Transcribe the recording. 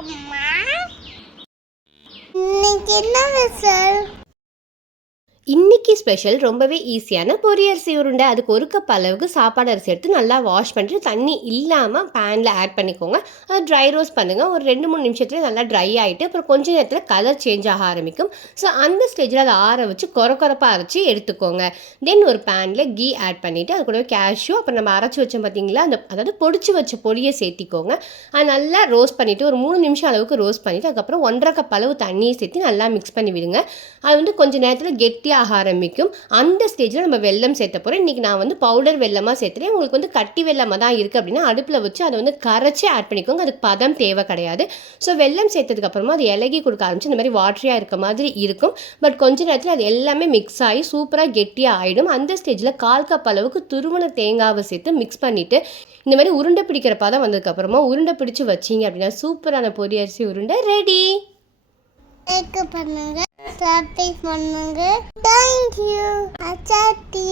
அம்மா இன்னைக்கு என்ன ஸ்பெஷல்? இன்னைக்கு ஸ்பெஷல் ரொம்பவே ஈஸியான பொரியரிசி உருண்டை. அதுக்கு ஒரு கப் அளவுக்கு சாப்பாடு அரிசி எடுத்து நல்லா வாஷ் பண்ணிட்டு தண்ணி இல்லாமல் பேனில் ஆட் பண்ணிக்கோங்க. அதை ட்ரை ரோஸ்ட் பண்ணுங்கள். ஒரு 2-3 நிமிஷத்துல நல்லா ட்ரை ஆகிட்டு அப்புறம் கொஞ்ச நேரத்தில் கலர் சேஞ்ச் ஆக ஆரம்பிக்கும். ஸோ அந்த ஸ்டேஜில் அதை ஆற வச்சு கொரப்பாக அரைச்சி எடுத்துக்கோங்க. தென் ஒரு பேனில் கீ ஆட் பண்ணிவிட்டு அது கூடவே கேஷ்யூ அப்புறம் நம்ம அரைச்சி வச்சோம் பார்த்தீங்களா, அதாவது பொடிச்சு வச்ச பொடியை சேர்த்திக்கோங்க. அது நல்லா ரோஸ்ட் பண்ணிவிட்டு ஒரு 3 நிமிஷம் அளவுக்கு ரோஸ்ட் பண்ணிவிட்டு அதுக்கப்புறம் 1.5 கப் அளவு தண்ணியை சேர்த்து நல்லா மிக்ஸ் பண்ணி விடுங்க. அது வந்து கொஞ்சம் நேரத்தில் கெட்டியாக ஆரம்பிக்கும். அந்த ஸ்டேஜில் நம்ம வெல்லம் சேர்த்த போகிறோம். இன்றைக்கி நான் வந்து பவுடர் வெல்லமாக சேர்த்துறேன். உங்களுக்கு வந்து கட்டி வெல்லமாக தான் இருக்குது அப்படின்னா அடுப்பில் வச்சு அதை வந்து கரைச்சி ஆட் பண்ணிக்கோங்க. அதுக்கு பதம் தேவை கிடையாது. ஸோ வெல்லம் சேர்த்ததுக்கப்புறமா அது இலகி கொடுக்க ஆரம்பிச்சு இந்த மாதிரி வாட்டரியாக இருக்க மாதிரி இருக்கும். பட் கொஞ்ச நேரத்தில் அது எல்லாமே மிக்ஸ் ஆகி சூப்பராக கெட்டியாக ஆகிடும். அந்த ஸ்டேஜில் 1/4 கப் அளவுக்கு துருவன தேங்காவை சேர்த்து மிக்ஸ் பண்ணிவிட்டு இந்த மாதிரி உருண்டை பிடிக்கிற பதம் வந்ததுக்கப்புறமா உருண்டை பிடிச்சி வச்சிங்க அப்படின்னா சூப்பரான பொரியரிசி உருண்டை ரெடி. லைக் பண்ணுங்க, சப்ஸ்கிரைப் பண்ணுங்க. Thank you. அச்சாத்தி.